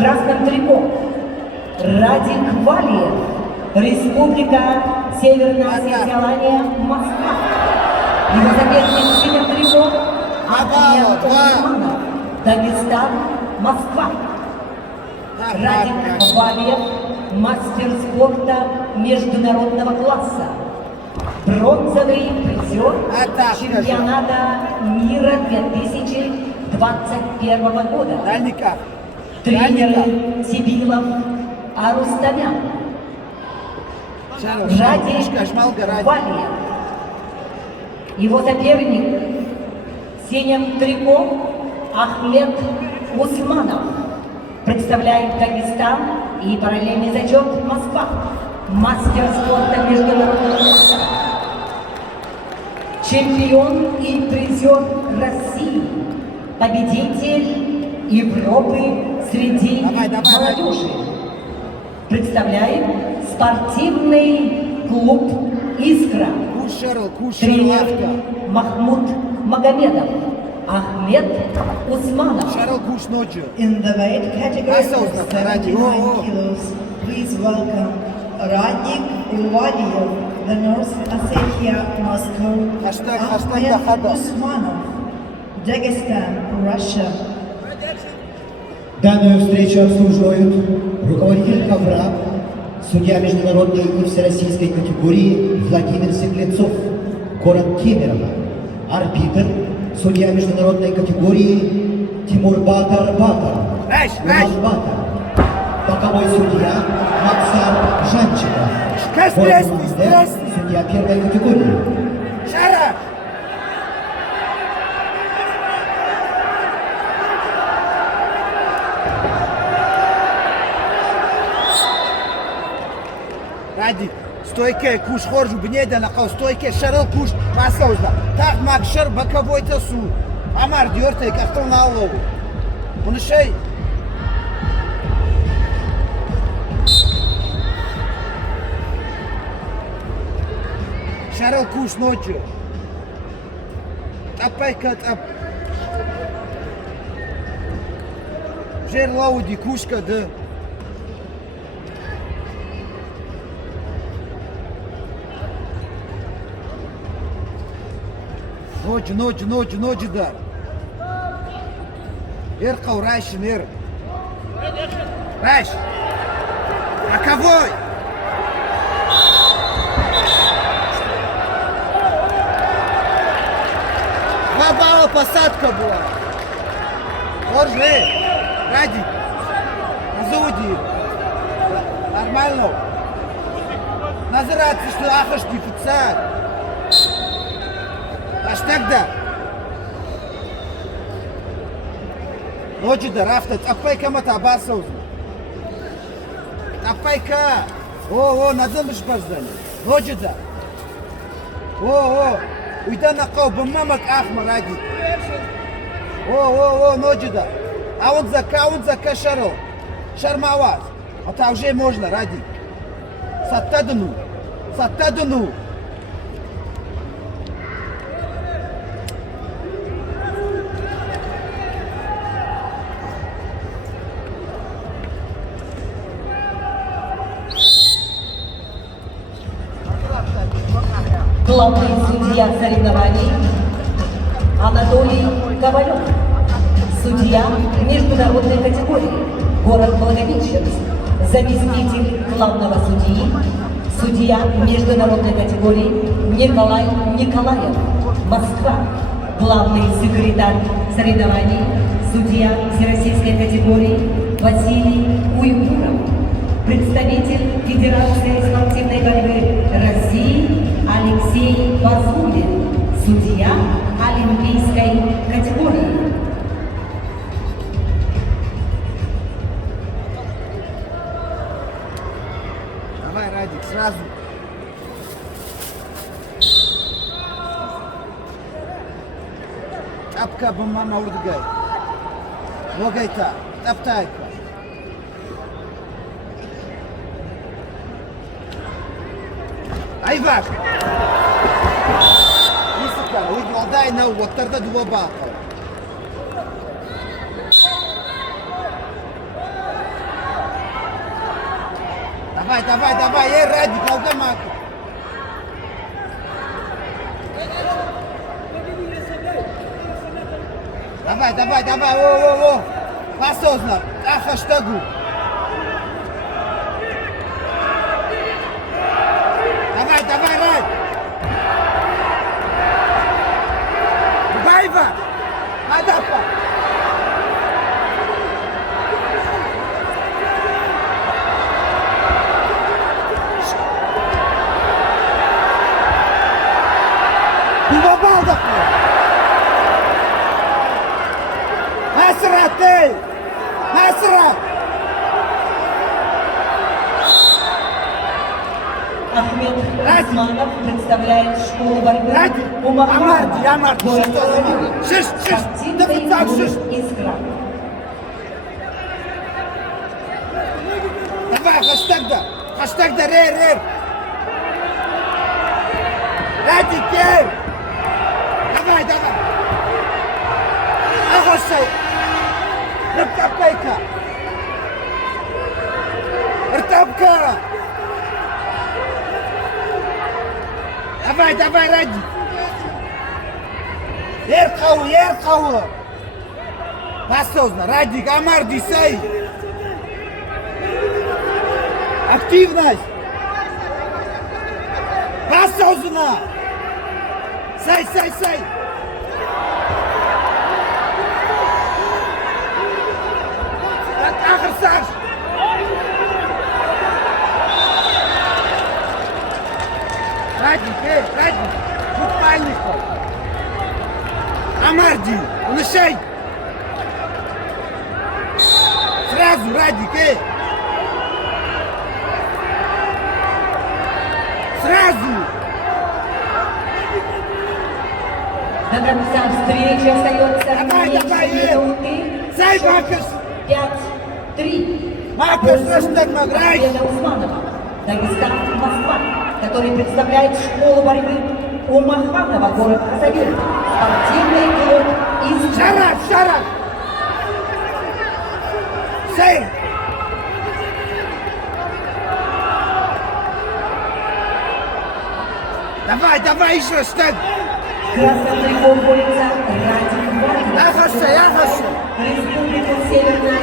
красным трико Радик Валиев, Республика Северная Осетия, Москва. Его соперник в синем трико Ахмед Усманов, Дагестан, Москва. Радик Валиев, мастер спорта международного класса, бронзовый призер чемпионата мира 2021 года. Тренеры Сибилов, Арустамян. Радик Валиев. Его соперник в синем трико Ахмед Усманов. Представляет Дагестан и параллельный зачет Москва. Мастер спорта международного класса. Чемпион и призер России. Победитель Европы среди молодежи. Представляет спортивный клуб «Искра». Тренер Махмуд Магомедов. Ahmed Usmanov. In the weight category of 79 kilos, please welcome Radik Valiev, the North Ossetia, Moscow, Ahmed Usmanov, Dagestan, Russia. Данную встречу обслуживают руководитель ковра, судья международной и всероссийской категории Владимир Светлецов, город Кемерово, арбитр, судья международной категории Тимур Батар, боковой судья Максар Жанчиков, судья первой категории. Радик, стойке куш хоржу бнеда на кау стойке шарал куш масаузда. Так макшар боковой тасу. Амар диорте как-то на логу. Он шей. Шарал куш ночью. Тапайка тап. Жер лауди кушка да. Ночь, да. Иркау, Райшин, Ир. Райш. Боковой. Два балла посадка была. Ложи. Радик. Назауди. Нормально. Назираться, что ахаш дефицит. Аж тогда. Ночи да рафта, тапайка мата басаузна. Тапайка. О, надымыш базданы. Ночи да. О, уйда на кау бамамак ахма ради. О, ночи да. А он зака шарал. Шармаваз. А та уже можно ради. Саттадыну. Главный судья соревнований Анатолий Ковалев. Судья международной категории, город Благовещенск. Заместитель главного судьи, судья международной категории Николай Николаев, Москва. Главный секретарь соревнований, судья всероссийской категории Василий Уйгуров. Представитель Федерации спортивной борьбы России Алексей Базулин, судья олимпийской категории. Давай, Радик, сразу. Тапка бамама урдгай. Логайта, таптайка. Айвак! Нисика, уйдвалдай на уактарда дуабака. Давай, давай, давай, Радик, Алдамак. Давай, давай, давай, о. Осознанно, хаштагу. Давай, давай, Рад. Байва. Адапа. Бубабалдак. Насрат, эй! Насрат! Ахмед Османов представляет школу борьбы Ради, Амар, шиш, да вот так, шиш. Искра. Давай, хаштаг да, рер. Ради, кей! Давай. Ахашай! Ртапкайка! Давай, Ради! Ерқауы! Осознанно, Радик, Амар, Дисай! Активность! Осознанно! Сай! Ахыр Саш! Радик, буквально. Амарди, уношай! Сразу, Радик, Сразу! До конца встречи остается Давай, меньше минуты. Сай, Макас! 5-3. Макас, хаштаг Маграй! Победа Усманова. Дагестан, Москва, который представляет школу борьбы Умаханова, город Хасавюрт. Спортивный клуб из Шарап! Сэй! Давай, еще штаг! Красный трикол борется Радик Вагнер. Ахаша! Республика Северная